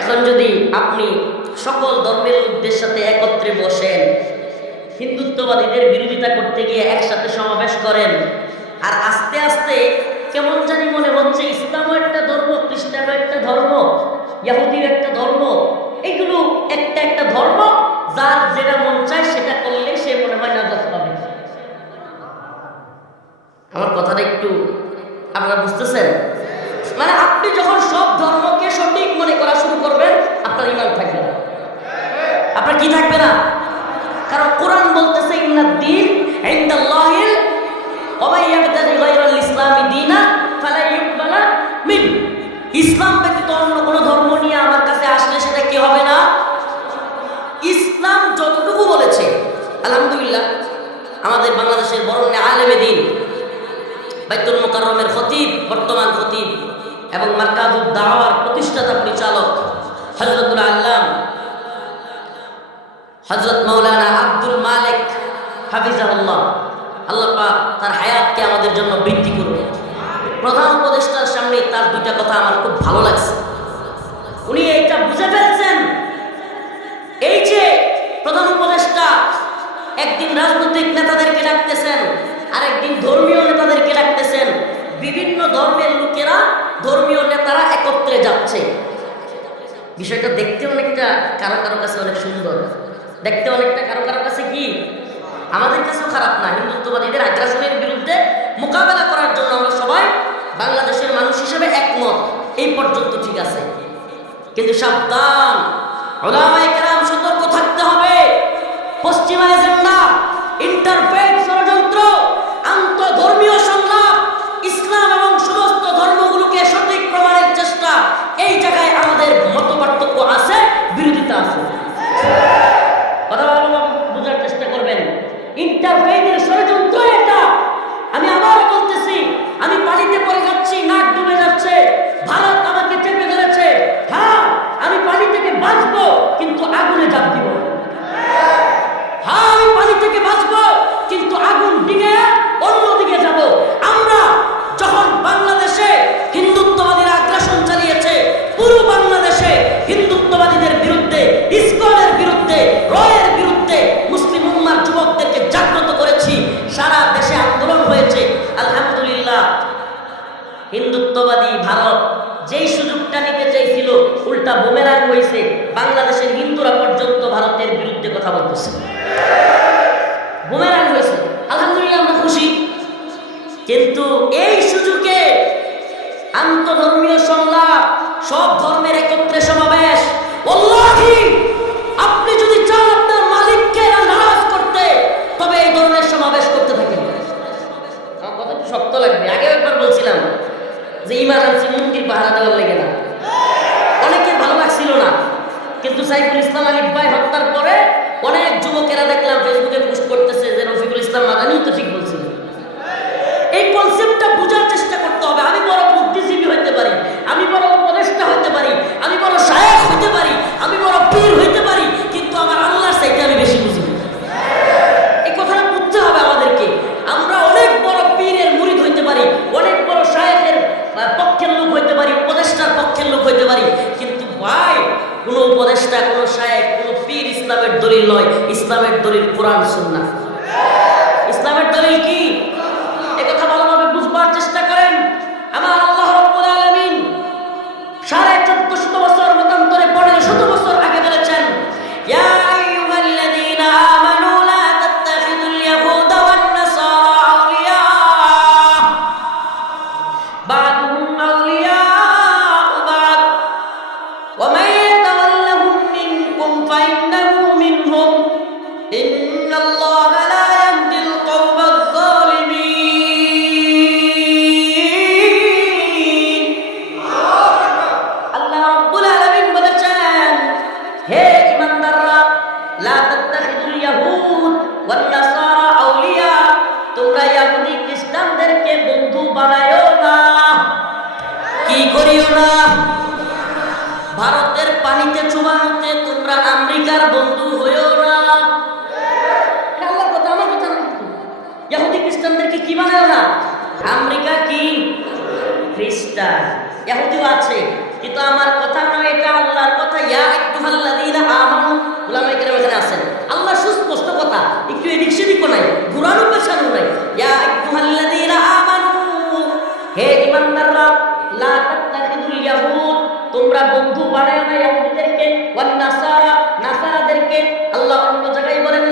এখন যদি আপনি সকল ধর্মের লোকদের সাথে একত্রে বসেন, হিন্দুত্ববাদীদের বিরোধিতা করতে গিয়ে একসাথে সমাবেশ করেন, আর আস্তে আস্তে কেমন জানি মনে হচ্ছে ইসলামও একটা ধর্ম, খ্রিস্টানও একটা ধর্ম, ইহুদির একটা ধর্ম, এগুলো একটা একটা ধর্ম, যার যেটা মন চায় সেটা করলে সে মনে হয় নাজাত পাবে। আমার কথাটা একটু আপনারা বুঝতেছেন? মানে আপনি যখন সব ধর্মকে সঠিক মনে করা শুরু করবেন, আপনার ঈমান থাকবে না। আপনার কি থাকবে না? কারণ কোরআন বলতেছে ইন্নাদ-দীন ইনদাল্লাহিল ওয়া মান ইয়াবতাগি গায়রাল ইসলামি দীনা ফালা ইউকবালা মিন। ইসলাম ব্যতীত অন্য কোনো ধর্ম নিয়ে আমার কাছে আসলে সেটা কি হবে না? ইসলাম যতটুকু বলেছে, আলহামদুলিল্লাহ আমাদের বাংলাদেশের বরণ্য আলেমে দ্বীন, বাইতুল মুকাররমের খতিব, বর্তমান খতিব এবং মারকাজুদ দাওয়ার প্রতিষ্ঠাতা পরিচালক হযরতুল আল্লাম হযরত মাওলানা আব্দুল মালিক হাফিজাহুল্লাহ, আল্লাহ পাক তার হায়াতকে আমাদের জন্য বৃদ্ধি করবে। প্রধান উপদেষ্টার সামনে তার দুইটা কথা আমার খুব ভালো লাগছে। উনি এইটা বুঝে ফেলছেন, এই যে প্রধান উপদেষ্টা একদিন রাজনৈতিক নেতাদেরকে ডাকতেছেন, আরেকদিন ধর্মীয় নেতাদেরকে ডাকতেছেন, বিভিন্ন ধর্মের লোকেরা, ধর্মীয় নেতারা একত্রে যাচ্ছে। বিষয়টা দেখতে অনেকটা কারো কারো কাছে অনেক সুন্দর, দেখতে অনেকটা কারো কারো কাছে কি আমাদের কাছেও খারাপ না। হিন্দুত্ববাদীদের আগ্রাসনের বিরুদ্ধে মোকাবেলা করার জন্য আমরা সবাই বাংলাদেশের মানুষ হিসেবে একমত, এই পর্যন্ত ঠিক আছে। কিন্তু সাবধান, উলামায়ে কেরাম সতর্ক থাকতে হবে। পশ্চিমা এজেন্ডা, ইন্টারফেথ ষড়যন্ত্র, আন্তঃধর্মীয় সংলাপ, ইসলাম এবং সমস্ত ধর্মগুলোকে সঠিক প্রমাণের চেষ্টা, এই জায়গায় আমাদের মতপার্থক্য আছে, বিরোধিতা আছে। কথা ভালোভাবে বোঝার চেষ্টা করবেন। ইন্টারফেথের ষড়যন্ত্র এটা। আমি আবার বলতেছি, আমি পানিতে পড়ে যাচ্ছি, নাক ডুবে যাচ্ছে, ভারত আমাকে চেপে ধরেছে, হ্যাঁ আমি পানি থেকে বাঁচবো, কিন্তু আগুনে ঝাঁপ দিব। হ্যাঁ আমি পানি থেকে বাঁচবো, কিন্তু আগুন দিকে অন্যদিকে যাব। আমরা যখন বাংলাদেশে হিন্দুত্ববাদীরা আগ্রাসন চালিয়েছে, পুরো বাংলাদেশে হিন্দুত্ববাদীদের বিরুদ্ধে, ইসকনের বিরুদ্ধে, রয়ের বিরুদ্ধে মুসলিম উম্মার যুবকদেরকে জাগ্রত করেছি, সারা দেশে আন্দোলন হয়েছে। আলহামদুলিল্লাহ, হিন্দুত্ববাদী ভারত যেই সুযোগটা নিতে চাইছিল, উল্টা বুমেরাং হয়েছে। বাংলাদেশের হিন্দুরা পর্যন্ত ভারতের বিরুদ্ধে কথা বলতেছে, বুমেরাং হয়েছে। আলহামদুলিল্লাহ, আমরা খুশি। কিন্তু এই সুযোগে আন্তঃধর্মীয় সংলাপ, সব ধর্মের একত্রে সমাবেশ, ওয়াল্লাহি আপনি যদি চান আপনার মালিককে নারাজ করতে, তবে এই ধরনের সমাবেশ করতে থাকেন। আমার কথা একটু শক্ত লাগবে। আগেও একবার বলছিলাম যে ঈমান আনছি মন্দির পাহারা দেওয়ার লেগে না। অনেকের ভালো লাগছিল না, কিন্তু সাইফুল ইসলাম আলিফ ভাই হত্যার পরে অনেক যুবকেরা দেখলাম ফেসবুকে পোস্ট করতেছে যে রফিকুল ইসলাম মাদানী তো ঠিক বলছিল। এই কনসেপ্টটা বোঝার চেষ্টা করতে হবে। আমি বড় বুদ্ধিজীবী হইতে পারি, আমি বড় উপদেষ্টা হইতে পারি, আমি বড় শায়েখ হইতে পারি, আমি বড় পীর হইতে পারি, কিন্তু আমার আল্লাহর চাইতে আমি বেশি বুঝি। এই কথাটা বুঝতে হবে আমাদেরকে। আমরা অনেক বড় পীরের মুরিদ হইতে পারি, অনেক বড় শায়েখের পক্ষের লোক হইতে পারি, উপদেষ্টার পক্ষের লোক হইতে পারি, কিন্তু ভাই কোনো উপদেষ্টা, কোনো শায়েখ, কোনো পীর ইসলামের দলিল নয়। ইসলামের দলিল কোরআন সুন্নাহ। ইসলামের দলিল কি? একথা ভালোভাবে বুঝবার চেষ্টা করেন। আমার আল্লাহ রাব্বুল আলামিন 1450 বছর মতান্তরে পরে 100 বছর আগে বলেছেন, ইয়া আইয়ুহাল্লাযীনা আমানু লা তাত্তাখিযুল ইয়াহুদা ওয়ান নাসারা আউলিয়া বা'দুহুম আউলিয়াউ বা'দ ওয়া মান ইয়াতাওয়াল্লাহুম মিনকুম ফাইন্নাহু মিনহুম ইন্নাল্লাহা লা ইয়াহদিল কওমায যালিমিন। আল্লাহ রাব্বুল আলামিন বলেছেন, হে ঈমানদাররা, লা তাত্তাখিযুল ইয়াহুদ ওয়ান নাসারা আউলিয়া, তোমরা ইহুদি খ্রিস্টানদেরকে বন্ধু বানায়ো না। কি করিও না? ভারতের পানিতে চুবানোতে তোমরা আমেরিকার বন্ধু হইও না। আল্লাহর কথা, আমার কথা না। ইহুদি খ্রিস্টানদেরকে কি বানায়ো না? আমেরিকা কি খ্রিস্টান, ইহুদিও আছে, কিন্তু আমার কথা নয়, এটা আল্লাহর কথা। বন্ধু বানায় না ইহুদিদেরকে, ওয়ান নাসারা নাসারাদেরকে। আল্লাহ অন্য জায়গায় বলেন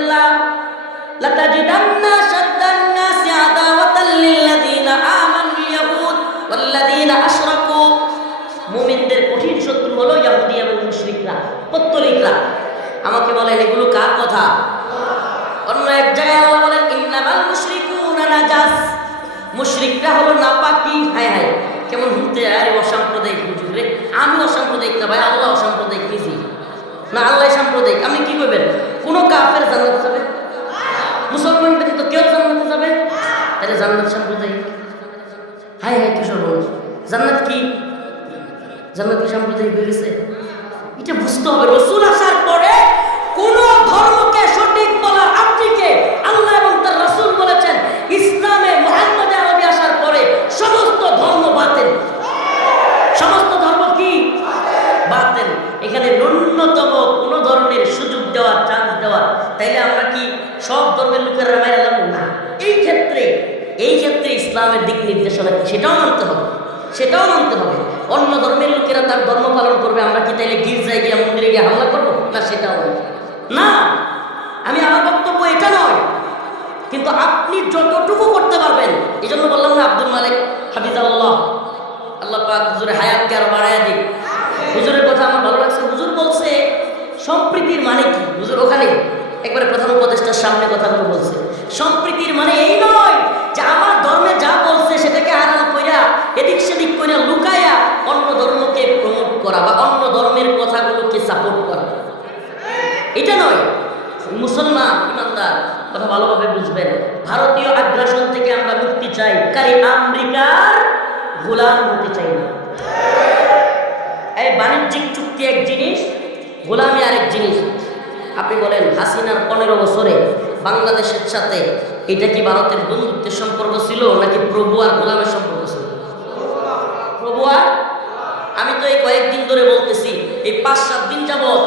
লাতাজিদান্না শাদ্দান নাসি আদাওয়াতাল লিল্লাযিনা আমানুল ইয়াহুদ ওয়াল্লাযিনা আশরাকু। মুমিনদের কঠিন শত্রু হলো ইহুদি এবং মুশরিকরা, পত্তলিকরা। আমাকে বলেন এগুলো কার কথা? অন্য এক জায়গায় আল্লাহ বলেন ইন্নামাল মুশরিকুনা নাজাস, মুশরিকরা হলো নাপাকি। হায় হায়, কেমন শুনতে আরে অসাম্প্রদায়িক হুজুর রে। আমি অসাম্প্রদায়িক না ভাই, আল্লাহ অসাম্প্রদায়িক নিজে না, আল্লাহ সাম্প্রদায়িক। আপনি কি করবেন? কোনো কাফের জান্নাতে যাবে? মুসলমান ব্যতীত কেউ জান্নাতে যাবে? তাহলে জান্নাত সাম্প্রদায়িক? হায় হায়, কি সর্বনাশ! জান্নাত কি? জান্নাত কি সাম্প্রদায়িক হয়ে গেছে? এটা বুঝতে হবে। রাসূল আসার পরে কোন ধর্মকে সঠিক বলার আপনি কে? আল্লাহ এবং তার রাসূল বলেছেন ইসলামে মুহাম্মদ আরবি আসার পরে সমস্ত ধর্ম বাতিল। সমস্ত ধর্ম কি? বাতিল। এখানে ন্যূনতম কোন ধরনের সুযোগ দেওয়া, চান্স দেওয়া, তাইলে আমরা কি সব ধর্মের লোকেরা মেরে নেব না? এই ক্ষেত্রে ইসলামের দিক নির্দেশনা কি সেটাও মানতে হবে, সেটাও মানতে হবে। অন্য ধর্মের লোকেরা তার ধর্ম পালন করবে, আমরা কি তাইলে গির্জায় গিয়ে মন্দিরে গিয়ে হামলা করবো? না, সেটাও না। আমি আমার বক্তব্য এটা নয়, কিন্তু আপনি যতটুকু করতে পারবেন। এই জন্য বললাম না আব্দুল মালিক হাফিজাহুল্লাহ, আল্লাহ পাক হুজুরের হায়াতকে আরো বাড়ায় দিক। হুজুরের কথা আমার ভালো লাগছে। হুজুর বলছে সম্প্রীতির মানে কি? হুজুর ওখানে একবারে প্রধান উপদেষ্টার সামনে কথাগুলো বলছে। সম্প্রীতির মানে এই নয় যে আমার ধর্মে যা বলছে সেটাকে আড়াল কইরা এদিক সেদিক কইরা লুকায়া অন্য ধর্মকে প্রমোট করা বা অন্য ধর্মের কথাগুলোকে সাপোর্ট করা, এটা নয়। মুসলমান ইমানদার কথা ভালোভাবে বুঝবেন। ভারতীয় আগ্রাসন থেকে আমরা মুক্তি চাই, কারি আমেরিকার গোলাম হতে চাই না। এই বাণিজ্যিক চুক্তি এক জিনিস, গোলামি আরেক জিনিস। আপনি বলেন হাসিনার 15 বছরে বাংলাদেশের সাথে এটা কি ভারতের বন্ধুত্বের সম্পর্ক ছিল নাকি প্রভু আর গোলামের সম্পর্ক ছিল? প্রভু আর। আমি তো এই কয়েকদিন ধরে বলতেছি, এই 5-7 দিন যাবত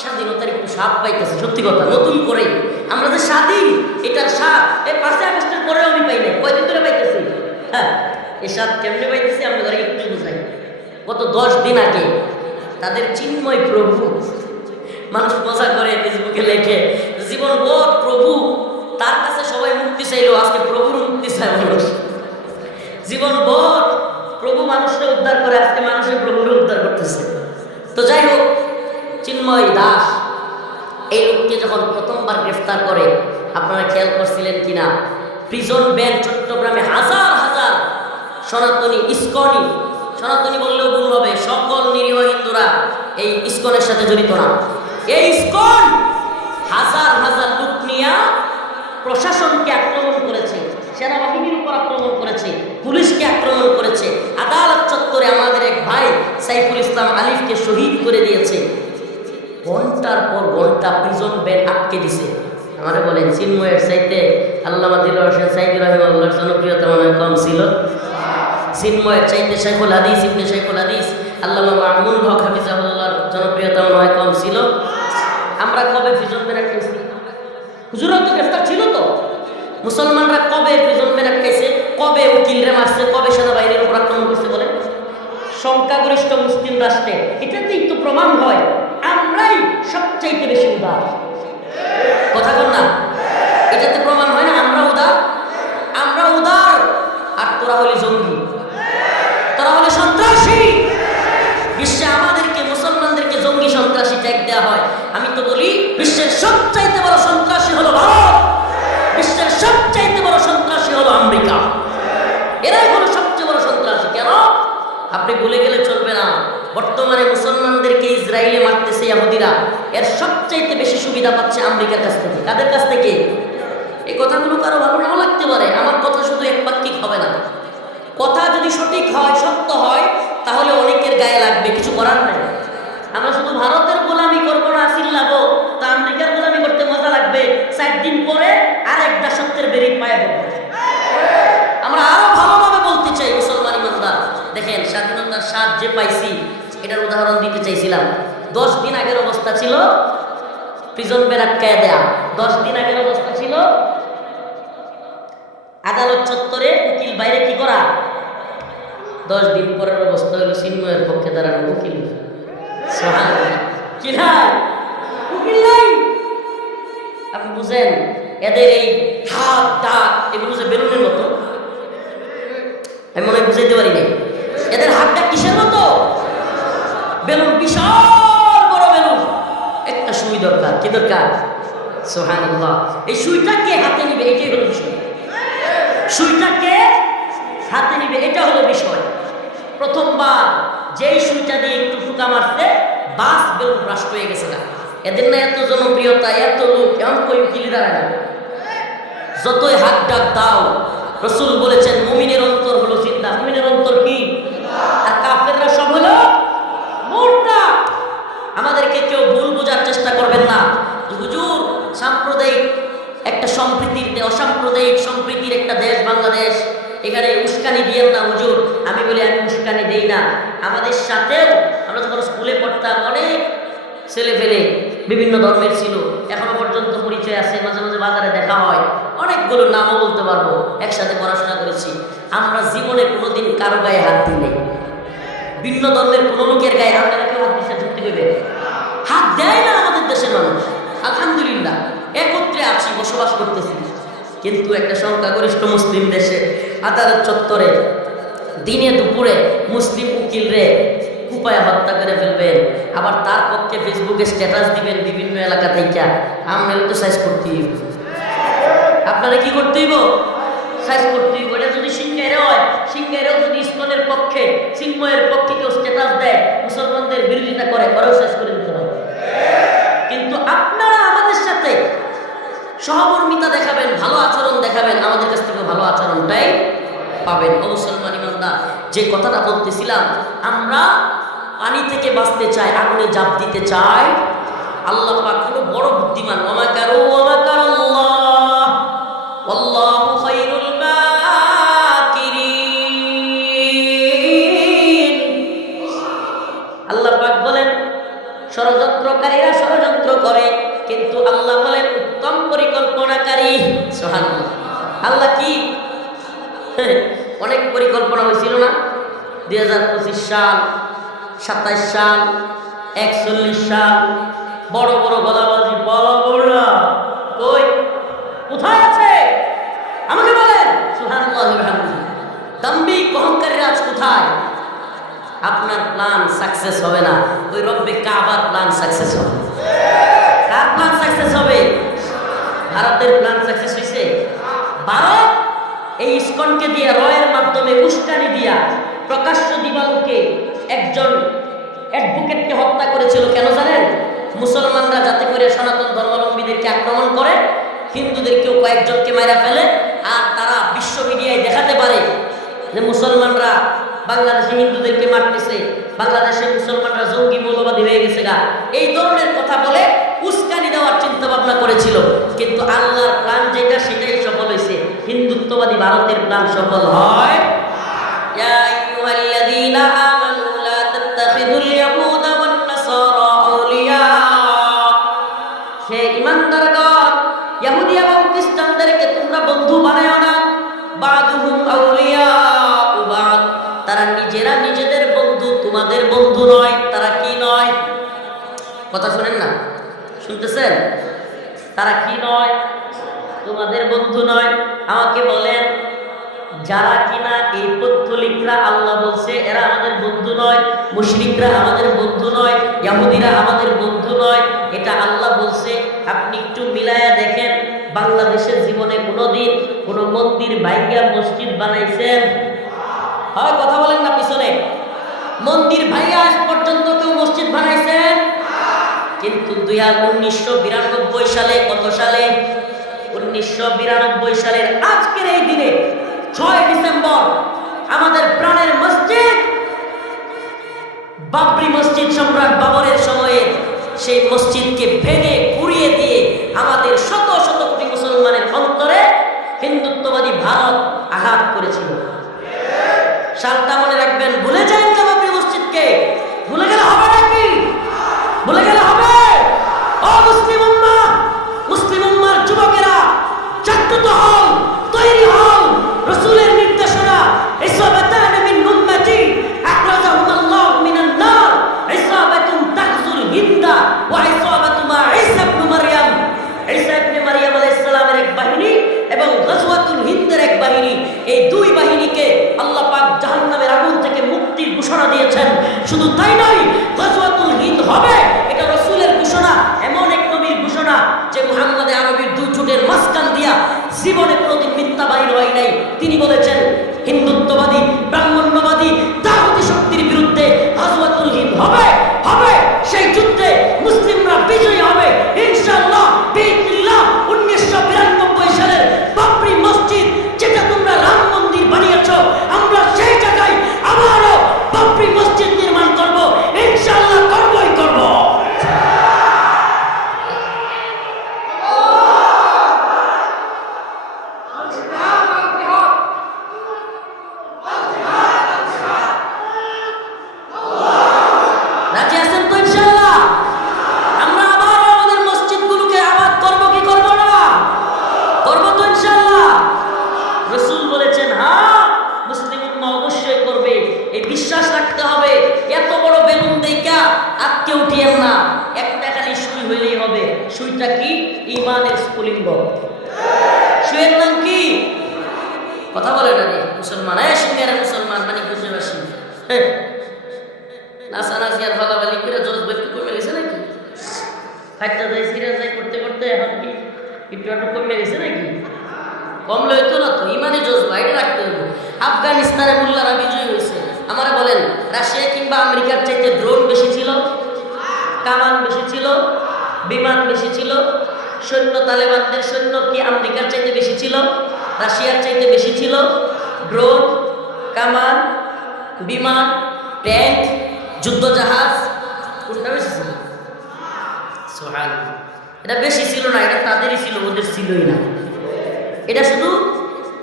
স্বাধীনতার একটু স্বাদ পাইতেছে। সত্যি কথা, নতুন করে আমরা যে স্বাধীন, এটার স্বাদ এই 5 আগস্টের পরেও আমি পাই নাই। কয়দিন ধরে পাইতেছি? হ্যাঁ, এই স্বাদ কেমনে পাইতেছি আমরা ধরে একটু বুঝাই। গত 10 দিন আগে তাদের চিন্ময় প্রভু, মানুষ মজা করে ফেসবুকে লেখে জীবন ভর প্রভু, তার কাছে সবাই মুক্তি চাইলো, আজকে প্রভুর মুক্তি চায় মানুষ। জীবন ভর প্রভু মানুষকে উদ্ধার করে, আজকে মানুষের প্রভুরে উদ্ধার করতেছে। তো যাই হোক, চিন্ময় দাস এই লোককে যখন প্রথমবার গ্রেফতার করে, আপনারা খেয়াল করছিলেন কিনা, প্রিজন ব্যান চট্টগ্রামে হাজার হাজার সনাতনী, ইস্কনি, সনাতনী বললেও ভুল হবে, সকল নিরীহ হিন্দুরা এই ইস্কনের সাথে জড়িত না। এই ইস্কন হাজার হাজার লোক নিয়ে প্রশাসনকে আক্রমণ করেছে, সেনাবাহিনীর উপর আক্রমণ করেছে, পুলিশকে আক্রমণ করেছে, আদালত চত্বরে আমাদের এক ভাই সাইফুল ইসলাম আলিফকে শহীদ করে দিয়েছে। ঘন্টার পর ঘন্টা প্রিজন ব্যান আটকে দিছে। আমারে বলেন চিন্ময়ের চাইতে আল্লামা দিলওয়ার হোসেন সাইদি রাহিমাহুল্লাহর জনপ্রিয়তা মনে হয় কম ছিল? চিন্ময়ের চাইতে শাইখুল হাদিস ইবনে শাইখুল হাদিস আল্লামা মামুনুল হক হাফিজাহুল্লাহর জনপ্রিয়তা মনে হয় কম ছিল? আমরা কবে প্রিজন ব্যান আটকেছি? হুজুরও তো গ্রেফতার ছিল তো। মুসলমানরা কবে প্রিজন ব্যান আটকাইছে? কবে উকিলরে মারছে? কবে সেনাবাহিনীর উপর আক্রমণ করছে? বলেন। সংখ্যাগরিষ্ঠ মুসলিম রাষ্ট্রে এটাতেই তো প্রমাণ হয় আমরাই সবচাইতে বেশি উদার। কথা বল না, এটাতে প্রমাণ হয় না আমরা উদার? আমরা উদার, আর তোরা হলি জঙ্গি, তোরা হলে সন্ত্রাসী। বিশ্বে আমাদেরকে মুসলমানদেরকে জঙ্গি সন্ত্রাসী ট্যাগ দেওয়া হয়। আমি তো বলি বিশ্বের সবচাইতে বড় সন্ত্রাসী হলো ভারত, বিশ্বের সবচাইতে বড় সন্ত্রাসী হলো আমেরিকা। এরাই হলো সবচেয়ে বড় সন্ত্রাসী। কেন? আপনি ভুলে গেলে চলবে না, বর্তমানে মুসলমানদেরকে ইসরায়েলে মারতেছে ইহুদিরা, এর সবচাইতে বেশি সুবিধা পাচ্ছে আমেরিকার কাছ থেকে। কাদের কাছ থেকে? এই কথাগুলো কারো ভালো নাও লাগতে পারে, আমার কথা শুধু একপাক্ষিক হবে না। কথা যদি সঠিক হয়, সত্য হয়, তাহলে অনেকের গায়ে লাগবে, কিছু করার নাই। আমরা শুধু ভারতের গোলামি করবো না, চিল্লাবো, তা আমেরিকার গোলামি করতে মজা লাগবে। 4 দিন পরে আর এক দাসত্বের বেরি পায়ে পড়বো। আমরা আরো ভালোভাবে বলতে চাই মুসলমান ইমানদার, দেখেন স্বাধীনতার স্বাদ যে পাইছি, এটার উদাহরণ দিতে চাইছিলাম। 10 দিন আগের অবস্থা ছিল প্রিজন ব্যান আটকায় দেয়া। 10 দিন আগের অবস্থা ছিল আদালত চত্বরে উকিল বাইরে কি করা। 10 দিন পরের অবস্থা হলো চিন্ময়ের পক্ষে দাঁড়ানো উকিল। কি নাই? উকিল নাই। আপনি বুঝেন এদের এই হাত ডাক এগুলো যে বেলুনের মতো, আমি মনে হয় বুঝাইতে পারি নাই। এদের হাতটা কিসের মতো? বেলুন, বিশাল বড় বেলুন। একটা সুই দরকার। কি দরকার? সুবহানাল্লাহ। এই সুইটা কে হাতে নিবে এটাই হলো বিষয়। সুইটা কে হাতে নিবে এটা হলো বিষয়। প্রথমবার যেই সুইটা দিয়ে একটু ফুকা মারছে, বাস বেলুন ব্রাস্ট হয়ে গেছে না। এদের না এত জনপ্রিয়তা, এত লোক, এমন কই উকিল দাঁড়ায় না। যতই হাত ডাক দাও, রাসূল বলেছেন মুমিনের অন্তর হলো জিন্দা। মুমিনের অন্তর কি? আর কাফেররা সব হলো মুরতাদ। আমাদেরকে কেউ ভুল বোঝার চেষ্টা করবেন না। হুজুর সাম্প্রদায়িক একটা সম্প্রীতির, অসাম্প্রদায়িক সম্প্রীতির একটা দেশ বাংলাদেশ, এখানে উস্কানি দিয়েন না হুজুর। আমি বলি আমি উস্কানি দেই না। আমাদের সাথেও আমরা যখন স্কুলে পড়তাম অনেক ছেলে ফেলে বিভিন্ন ধর্মের ছিল, এখনো পর্যন্ত পরিচয় আছে, মাঝে মাঝে বাজারে দেখা হয়, অনেকগুলো নামও বলতে পারবো, একসাথে পড়াশোনা করেছি। আমরা জীবনে কোনোদিন কারো গায়ে হাত দিই নাই। ভিন্ন ধর্মের কোনো লোকের গায়ে আপনারা কেউ হাত দিচ্ছে যুক্তি করবে? হাত দেয় না আমাদের দেশের মানুষ। আলহামদুলিল্লাহ একত্রে আছি, বসবাস করতেছি। কিন্তু একটা সংখ্যাগরিষ্ঠ মুসলিম দেশে আদালত চত্বরে দিনে দুপুরে মুসলিম উকিলরে কুপায় হত্যা করে ফেলবেন, আবার তার পক্ষে ফেসবুকে স্ট্যাটাস দিবেন বিভিন্ন এলাকা থেকে। আপনারা তো সাইজ করতেই, আপনারা কি করতে হইব? সাইজ করতে হইব। এটা যদি সিংহের হয়, সিংহেরও যদি ইসলামের পক্ষে, সিংহের পক্ষে কেউ স্ট্যাটাস দেয়, মুসলমানদের বিরোধিতা করে, ওরাও সাইজ করে দিতে হবে। কিন্তু আপনারা আমাদের সাথে সহমর্মিতা দেখাবেন, ভালো আচরণ দেখাবেন, আমাদের কাছ থেকে ভালো আচরণটাই পাবেন। ও মুসলমান ইমানদার, যে কথাটা বলতেছিলাম, আমরা পানি থেকে বাঁচতে চাই, আগুনে জাপ দিতে চাই। আল্লাহ পাক হলো বড় বুদ্ধিমান। ওয়া কারু ওয়া কারাল্লাহ ওয়াল্লাহু খায়রুল মাকিরিন। আল্লাহ পাক বলেন ষড়যন্ত্রকারীরা ষড়যন্ত্র করে, কিন্তু আল্লাহ বলেন উত্তম পরিকল্পনাকারী। সুবহানাল্লাহ। আল্লাহ কি অনেক পরিকল্পনা হয়েছিল না? 2025 সাল, 27 সাল, 41 সাল, বড় বড় গলাবাজি, বড় কই কোথায় আছে আমাকে বলেন। সুবহানাল্লাহ বিহামদিহি। দাম্ভিক অহংকারী রাজ কোথায়? আপনার প্ল্যান সাকসেস হবে না, ওই রব্বে কাবার প্ল্যান সাকসেস হবে। কার প্ল্যান সাকসেস হবে? ভারতের প্ল্যান সাকসেস হয়েছে। ভারত এই ইসকনকে দিয়ে রয়ের মাধ্যমে উস্কানি দিয়া প্রকাশ্য দিবালোকে একজন অ্যাডভোকেটকে হত্যা করেছিল। কেন জানেন? মুসলমানরা যাতে করে সনাতন ধর্মাবলম্বীদেরকে আক্রমণ করে, হিন্দুদেরকেও কয়েকজনকে মারা ফেলে, আর তারা বিশ্ব মিডিয়ায় দেখাতে পারে যে মুসলমানরা বাংলাদেশে হিন্দুদেরকে মারতেছে, বাংলাদেশে মুসলমানরা জঙ্গি মৌলবাদী হয়ে গেছে গা, এই ধরনের কথা বলে উস্কানি দেওয়ার চিন্তা ভাবনা করেছিল। কিন্তু আল্লাহর প্ল্যান যেটা সেটাই সফল হয়েছে। হিন্দুত্ববাদী ভারতের প্ল্যান সফল হয়। ইয়া আইয়ুহাল্লাযীনা আমানু লা তাত্তাখিযুল ইয়াহুদা ওয়ান নাসারা আউলিয়া। হে ঈমানদারগণ, ইহুদি এবং খ্রিস্টানদেরকে তোমরা বন্ধু বানায়ো না। বাদুহুম আউলিয়া বাদ, তারা নিজেরা নিজেদের বন্ধু, তোমাদের বন্ধু নয়। তারা কি নয়? কথা শুনেন না, শুনতেছেন? তারা কি নয়? তোমাদের বন্ধু নয়। আমাকে বলেন, যারা কিনা এই পৌত্তলিকরা আল্লাহ বলছে এরা আমাদের বন্ধু নয়, মুশরিকরা আমাদের বন্ধু নয়, ইহুদিরা আমাদের বন্ধু নয়, এটা আল্লাহ বলছে। আপনি একটু মিলায়া দেখেন, বাংলাদেশের জীবনে কোনোদিন কোনো মন্দির ভাঙ্গা মসজিদ বানাইছেন? হয় কথা বলেন না পিছনে। মন্দির ভাঙ্গা আজ পর্যন্ত কেউ মসজিদ বানাইছেন? কিন্তু 1992 সালে, কত সালে? 1992 সালের আজকের এই দিনে 6 ডিসেম্বর আমাদের প্রাণের মসজিদ বাবরি মসজিদ, সম্রাট বাবরের সময়ে সেই মসজিদকে ভেঙে গুড়িয়ে দিয়ে আমাদের শত শত কোটি মুসলমানের অন্তরে হিন্দুত্ববাদী ভারত আঘাত করেছিল। সালটা মনে রাখবেন। ভুলে যান না বাবরি মসজিদকে? ভুলে গেলে হবে নাকি? ভুলে গেলে হবে? ও মুসলিম উম্মাহ, মুসলিম উম্মার যুবকেরা জাগ্রত হও, তৈরি হও। রাসূলের নির্দেশনা, ইসাবাতান মিন উম্মতি আখরাজাহুমুল্লাহু মিনান নার, ইসাবাতুন তাখজুল হিন্দা শুধু তাই নয়, গজওয়াতুল হিন্দ হবে, এটা রাসূলের ঘোষণা, এমন এক নবীর ঘোষণা যে মুহাম্মদ আরবির দুই ঠোঁটের মাঝখান দিয়া জীবনে কোনোদিন মিথ্যা বাহির হয় নাই। তিনি বলেছেন হিন্দুত্ববাদী, ব্রাহ্মণ্যবাদী, দাওয়াতি শক্তির বিরুদ্ধে গজওয়াতুল হিন্দ হবে, হবে। সেই যুদ্ধে মুসলিমরা বিজয়ী হবে ইনশাআল্লাহ বিইذنিল্লাহ। 1992 সালের বাবরি মসজিদ, যেটা তোমরা রাম মন্দির বানিয়েছো, আমরা সেই জায়গায় আবারও বাবরি মসজিদ নির্মাণ করব ইনশাআল্লাহ, করবই করব। রাজি আছেন তো ইনশাআল্লাহ? আমরা আবারও আমাদের মসজিদগুলোকে আবাদ করব কি করব না? করব তো ইনশাআল্লাহ। রাসূল বলেছেন হ্যাঁ, মুসলিম উম্মাহ অবশ্যই করবে, এই বিশ্বাস রাখতে হবে। এত বড় বেলুন দেইকা আটকে উঠিয়েন না, একটা খালি সুই হইলেই হবে। সুইটা কি? ঈমানের স্ফুলিঙ্গ। সুইয়ের নাম কি? কথা বলে না রে মুসলমান, সিঙ্গারের মুসলমান মানে বুঝেবাসী নাচানাচি আর ফালাফালি করে জজ বইতে কমে গেছে নাকি? ফাইটটা যাই সিরা যাই করতে করতে এখন কি একটু একটু কমে গেছে নাকি? কমলে হইতো না তো, ইমানে জজ বাইরে রাখতে হইব। আফগানিস্তানে মোল্লারা বিজয়ী হয়েছে। আমারা বলেন রাশিয়া কিংবা আমেরিকার চাইতে ড্রোন বেশি ছিল, কামান বেশি ছিল, বিমান বেশি ছিল? সৈন্য, তালেবানদের সৈন্য কি আমেরিকার চাইতে বেশি ছিল, রাশিয়ার চাইতে বেশি ছিল? ড্রোন, কামান, বিমান, ট্যাঙ্ক, যুদ্ধজাহাজ কোনটা বেশি ছিল? সুবহানাল্লাহ। এটা বেশি ছিল না, এটা তাদেরই ছিল, ওদের ছিলই না। এটা শুধু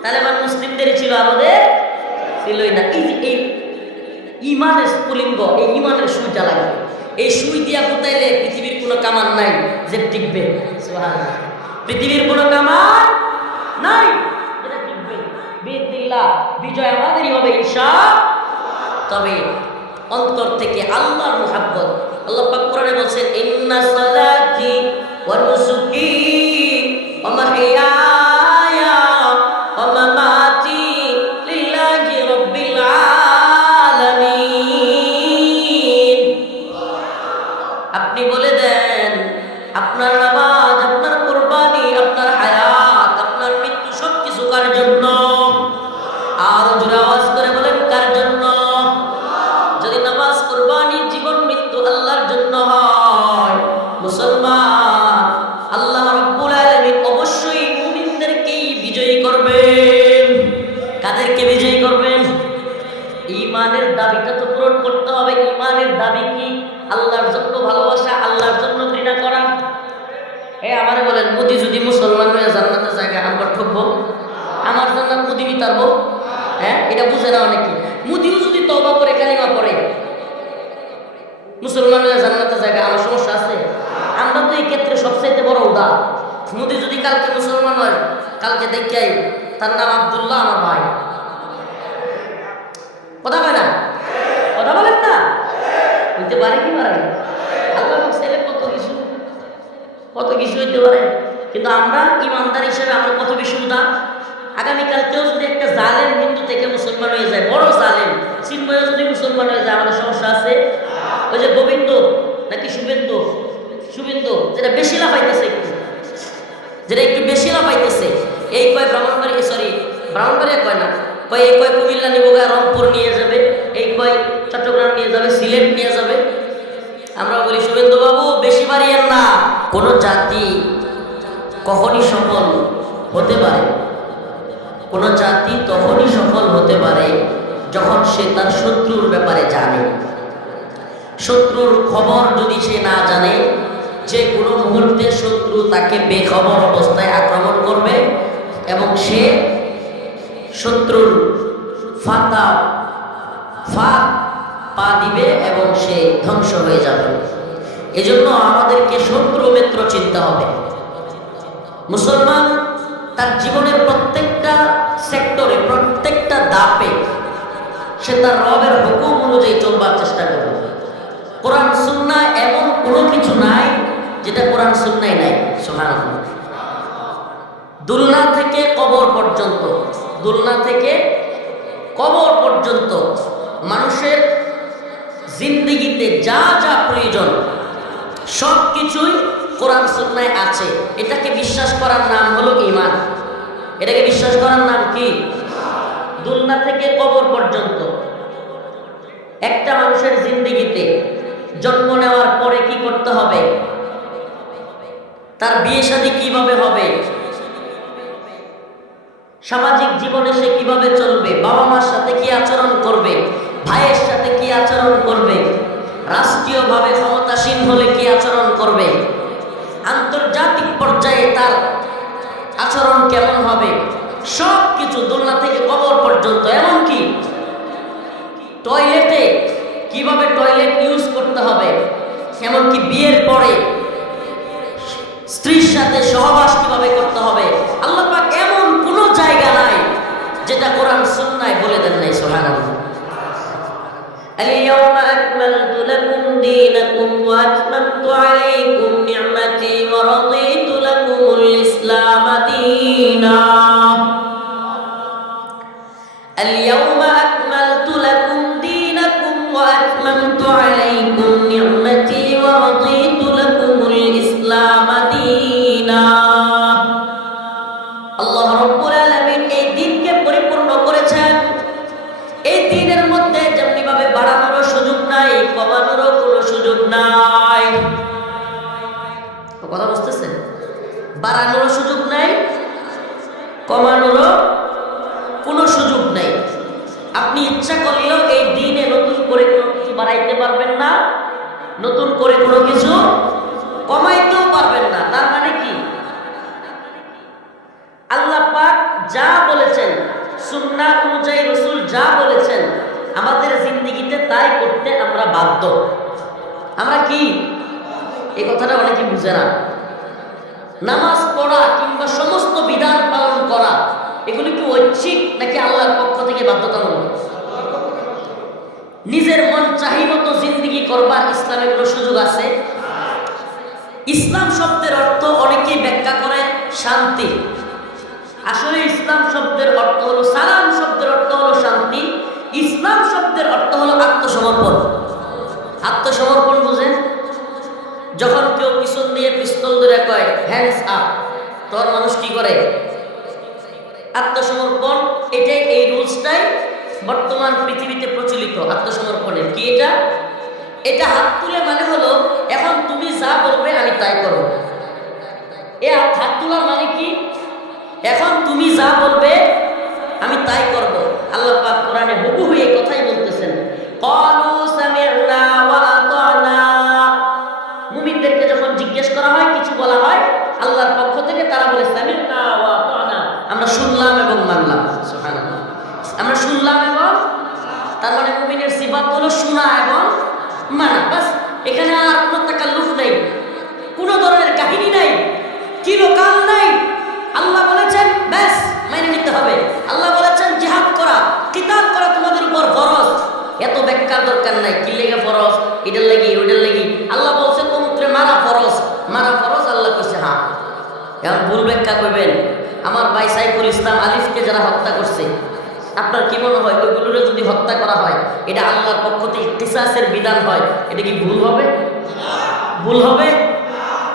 তালেবান মুসলিমদেরই ছিল, আমাদের ছিলই না। এই ইমানের স্ফুলিঙ্গ, এই ইমানের সুইটা লাগবে। এই সুই দিয়া কোথাইলে পৃথিবীর কোনো কামান নাই যে টিকবে। সুবহানাল্লাহ। পৃথিবীর কোনো কামান নাই যেটা টিকবে। বিইذنিল্লাহ বিজয় আমাদেরই হবে ইনশাআল্লাহ। তবে অন্তর থেকে আল্লাহর মুহাব্বত। আল্লাহ পাক কোরআনে বলেন ইন্না সালাতি ওয়া নুসুকি ওয়া মাহইয়ায়া ওয়া মামাতি লিল্লাহি রাব্বিল আলামিন। আপনি বলে দেন আপনার নামাজ, আপনার কুরবানি, আপনার হায়াত, আপনার মৃত্যু সবকিছু কার জন্য? আর জোরে আওয়াজ করে বলেন কার জন্য? যদি নামাজ, কুরবানি, জীবন, মৃত্যু আল্লাহর জন্য হয়, মুসলমান, আল্লাহ রাব্বুল আলামিন অবশ্যই মুমিনদেরকেই বিজয়ী করবেন। কাদেরকে বিজয়ী করবেন? ঈমানের দাবিটা তো পূরণ করতে হবে। ঈমানের দাবি কি? আল্লাহর জন্য ভালোবাসা, আল্লাহর জন্য ঘৃণা করা। আমারে বলেন মোদি যদি মুসলমান হয়ে জান্নাতে জায়গা আমরা ঠকবো? আমার জান্নাত মোদি নিতারবো? এটা বুঝে না অনেকে। মোদিও যদি তওবা করে কালিমা পড়ে মুসলমান হয়ে জান্নাতে জায়গা, আমার সমস্যা আছে? আমরা তো এই ক্ষেত্রে সবচাইতে বড় উদার। মোদি যদি কালকে মুসলমান হয়, কালকে দেখাই তার নাম আব্দুল্লাহ, আমার ভাই। কথা বলে না? কথা বলেন না? হইতে পারে কি পারে? আল্লাহ ছেলে কত কিছু হইতে পারে, কিন্তু আমরা ইমানদার হিসেবে আমরা কত বেশি উদার। আগামীকালকেও যদি একটা জালেম হিন্দু থেকে মুসলমান হয়ে যায়, বড় জালেম চিন্ময় যদি মুসলমান হয়ে যায়, আমাদের সমস্যা আছে? ওই যে গোবিন্দ নাকি শুভেন্দু, শুভেন্দু যেটা বেশি লাফাইতেছে, যেটা একটু বেশি লাফাইতেছে, এই কয় ব্রাহ্মণবাড়িয়া, সরি ব্রাহ্মণবাড়িয়া কয় না, কয় এই কয় কুমিল্লা নিব, রংপুর নিয়ে যাবে, এই কয় চট্টগ্রাম নিয়ে যাবে, সিলেট নিয়ে যাবে। আমরা বলি শুভেন্দু বাবু বেশি বাড়িয়েন না। কোন জাতি কখনই সফল হতে পারে, কোন জাতি তখনই সফল হতে পারে যখন সে তার শত্রুর ব্যাপারে জানে। শত্রুর খবর যদি সে না জানে, যে কোনো মুহূর্তে শত্রু তাকে বেখবর অবস্থায় আক্রমণ করবে এবং সে শত্রুর ফাঁদ পা দিবে এবং সে ধ্বংস হয়ে যাবে। এজন্য আমাদেরকে শত্রু মিত্র চিনতে হবে। মুসলমান তার জীবনের প্রত্যেকটা সেক্টরে, প্রত্যেকটা ধাপে সে তার রবের হুকুম অনুযায়ী চলবার চেষ্টা করবে। কোরআন সুন্নাহ এমন কোনো কিছু নাই যেটা কোরআন সুন্নায় নাই। সুবহানাল্লাহ। দুলনা থেকে কবর পর্যন্ত, দুলনা থেকে কবর পর্যন্ত মানুষের জিন্দেগিতে যা যা প্রয়োজন সব কিছুই কোরআন সুন্নায় আছে। এটাকে বিশ্বাস করার নাম হলো ঈমান। এটাকে বিশ্বাস করার নাম কি? দুনিয়া থেকে কবর পর্যন্ত একটা মানুষের জিন্দেগিতে জন্ম নেওয়ার পরে কি করতে হবে, তার বিয়ে শাদী কিভাবে হবে, সামাজিক জীবনে সে কিভাবে চলবে, বাবা মার সাথে কি আচরণ করবে, ভাইয়ের সাথে কি আচরণ করবে, রাষ্ট্রীয়ভাবে ক্ষমতাসীন হলে কি আচরণ করবে, আন্তর্জাতিক পর্যায়ে তার আচরণ কেমন হবে, সব কিছু দুনিয়া থেকে কবর পর্যন্ত। এমনকি টয়লেটে কিভাবে টয়লেট ইউজ করতে হবে, এমনকি বিয়ের পরে স্ত্রীর সাথে সহবাস কিভাবে করতে হবে, আল্লাহ পাক এমন কোনো জায়গা নাই যেটা কোরআন সুন্নায় বলে দেন নাই। সুবহানাল্লাহ। اليوم أكملت لكم دينكم وأتممت عليكم نعمتي ورضيت لكم الإسلام دينا اليوم أكملت لكم دينكم وأتممت عليكم نعمتي ورضيت لكم الإسلام دينا আল্লাহ রাব্বুল আলামিন এই দ্বীনকে পরিপূর্ণ করেছেন। এই দ্বীনের মধ্যে যেমনি ভাবে বাড়ানোর সুযোগ নাই, কমানোর কোনো সুযোগ নাই। কথা বুঝতেছেন? বাড়ানোর সুযোগ নাই, কমানোর কোনো সুযোগ নাই। আপনি ইচ্ছা করলেও এই দ্বীনে নতুন করে কোনো কিছু বাড়াইতে পারবেন না, নতুন করে কোনো কিছু কমাইতেও পারবেন না। তার মানে কি? আল্লাহ পাক যা বলেছেন, সুন্নাহ অনুযায়ী রাসূল যা বলেছেন, আমাদের জিন্দেগিতে তাই করতে আমরা বাধ্য। আমরা কি এই কথাটা অনেকে বুঝে না। নামাজ পড়া কিংবা সমস্ত বিধান পালন করা এগুলি কি ঐচ্ছিক নাকি আল্লাহর পক্ষ থেকে বাধ্যতামূলক? নিজের মন চাহি মতো জিন্দেগি করবার ইসলামে কোনো সুযোগ আছে? ইসলাম শব্দের অর্থ অনেকেই ব্যাখ্যা করে শান্তি। আসলে ইসলাম শব্দের অর্থ হলো, সালাম শব্দের অর্থ হলো শান্তি। ইসলাম শব্দের অর্থ হলো আত্মসমর্পণ। আত্মসমর্পণ বুঝেন? যখন কেউ পিছন দিয়ে পিস্তল ধরে কয় হ্যান্ডস আপ, তোর মানুষ কি করে? আত্মসমর্পণ। এটাই, এই রুলসটাই বর্তমান পৃথিবীতে প্রচলিত আত্মসমর্পণের। কি এটা? এটা হাত তুলে মানে হলো এখন তুমি যা বলবে আমি তাই করব। এ হাত তোলার মানে কি? এখন তুমি যা বলবে আমি তাই করব। আল্লাহ পাক কোরআনে হুবহু এই কথাই বলতেছেন, ক্বালু সামি'না ওয়া আতা'না। মুমিনদেরকে যখন জিজ্ঞেস করা হয়, কিছু বলা হয় আল্লাহর পক্ষ থেকে, তারা বলে সামি'না ওয়া আতা'না, আমরা শুনলাম এবং মানলাম। সুবহানাল্লাহ। আমরা শুনলাম এবং, তার মানে মুমিনের সিফাত হলো শোনা এবং মানা। বাস, এখানে আর কোনো তাকাল্লুফ নাই, কোনো ধরনের কাহিনী নাই, চিরকাল নাই। আল্লাহ বলেছেন ব্যাস মেনে নিতে হবে। আল্লাহ বলেছেন জিহাদ করা, কিতাল করা তোমাদের উপর ফরজ। এত ব্যাখ্যার দরকার নাই, কি লেগে ফরজ, এটার লাগি ওইটার লাগি। আল্লাহ বলছে তোমাকে মারা ফরজ, মারা ফরজ। আল্লাহ কইছে হ্যাঁ। এখন ভুল ব্যাখ্যা করবেন। আমার ভাই সাইফুল ইসলাম আলিফকে যারা হত্যা করছে, আপনার কি মনে হয় ওইগুলোরে যদি হত্যা করা হয়, এটা আল্লাহর পক্ষ থেকে কিসাসের বিধান হয়, এটা কি ভুল হবে? ভুল হবে?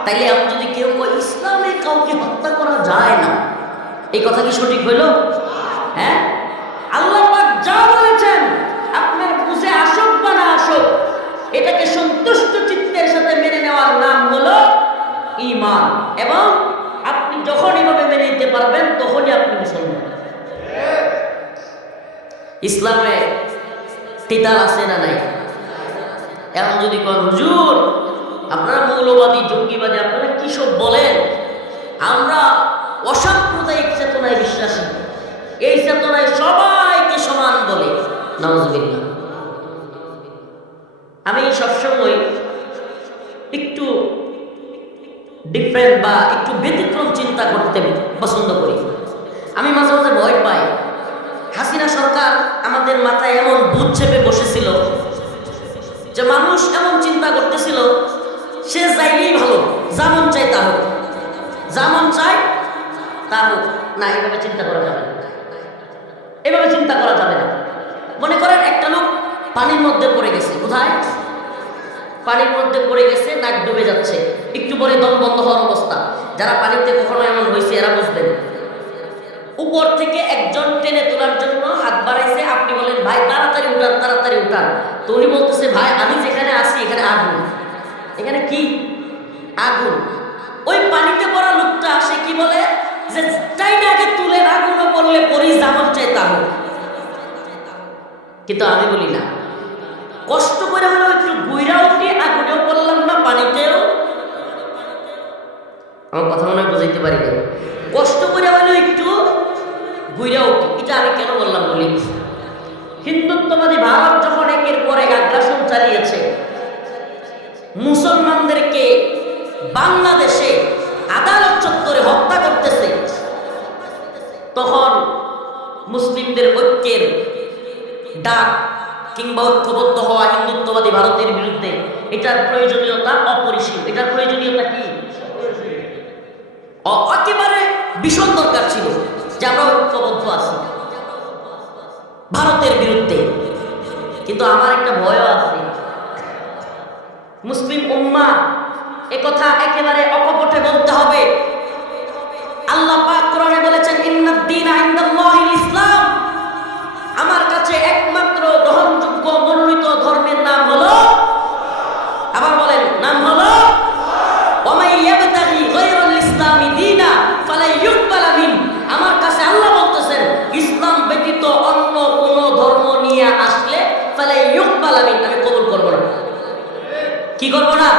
তাইলে আমি যদি কেউ ইসলামে কাউকে হত্যা করা যায় না, এই কথা কি সঠিক হইল? হ্যাঁ, আল্লাহ পাক যা বলেছেন আপনার বুঝে আসুক বা না আসুক, এটাকে সন্তুষ্ট চিত্তের সাথে মেনে নেওয়ার নাম হলো ঈমান। এবং আপনি যখন এভাবে মেনে নিতে পারবেন তখনই আপনি মুসলমান। ইসলামে কিতাল আছে না নাই? এখন যদি কোন হুজুর আপনারা মৌলবাদী, জঙ্গিবাদী, আপনারা কি সব বলেন, আমরা অসাম্প্রদায়িক চেতনায় বিশ্বাসী, এই চেতনায় সবাইকে সমান বলে, নাউজুবিল্লাহ। আমি সবসময় একটু ডিফারেন্ট বা একটু ব্যতিক্রম চিন্তা করতে পছন্দ করি। আমি মাঝে মাঝে ভয় পাই, হাসিনা সরকার আমাদের মাথায় এমন ভূত চেপে বসেছিল যে মানুষ এমন চিন্তা করতেছিল সে যাইলেই ভালো, যেমন চাই তা হোক, যেমন চাই তা হোক। না, এভাবে চিন্তা করা যাবে না, এভাবে চিন্তা করা যাবে না। মনে করেন একটা লোক পানির মধ্যে পড়ে গেছে। কোথায়? পানির মধ্যে পড়ে গেছে, নাক ডুবে যাচ্ছে, একটু পরে দম বন্ধ হওয়ার অবস্থা। যারা পানিতে কখনো এমন হয়েছে এরা বুঝবেন। উপর থেকে একজন টেনে তোলার জন্য হাত বাড়াইছে, আপনি বলেন ভাই তাড়াতাড়ি উঠান, তাড়াতাড়ি উঠান। তো উনি বলতেছে ভাই আমি যেখানে আছি এখানে আগুন। এখানে কি? আগুন। ওই পানিতে পড়া লোকটা সে কি বলে যে চাই না আগে তুলে, আগুনে পড়লে পরি যেমন চাই তা হোক। কিন্তু আমি বলি না, কষ্ট করে হলেও একটু গুইরা উঠি, আগুনেও পড়লাম না পানিতেও। আমার কথা মনে হয় বুঝাইতে পারি না। কষ্ট করে হলেও একটু গুইরা উঠি। এটা আমি কেন বললাম বলি, হিন্দুত্ববাদী ভারত যখন একের পর এক আগ্রাসন চালিয়েছে, মুসলমানদেরকে বাংলাদেশে আদালত চত্বরে হত্যা করতেছে, তখন মুসলিমদের ঐক্যের ডাক কিংবা ঐক্যবদ্ধ হওয়া হিন্দুত্ববাদী ভারতের বিরুদ্ধে এটার প্রয়োজনীয়তা অপরিসীম। এটার প্রয়োজনীয়তা কি? একেবারে ভীষণ দরকার ছিল যে আমরা ঐক্যবদ্ধ আছি ভারতের বিরুদ্ধে। কিন্তু আমার একটা ভয়ও আছে, মুসলিম উম্মাহ একথা একেবারে অকপটে বলতে হবে। আল্লাহ পাক কোরআনে বলেছেন ইন্নাদ দীনা ইনদাল্লাহিল ইসলাম, আমার কাছে একমাত্র গ্রহণযোগ্য মনোনীত ধর্মের নাম হলো, আবার বলেন নাম হলো ওয়া মান ইয়াবতাগি গায়রাল ইসলামি দীনা ফালা ইউকবালা মিন। আমার কাছে আল্লাহ বলতেছেন ইসলাম ব্যতীত অন্য কোন ধর্ম নিয়ে আসলে ফালা ইউকবালা মিন, আমি কবুল করব না। কি করব না?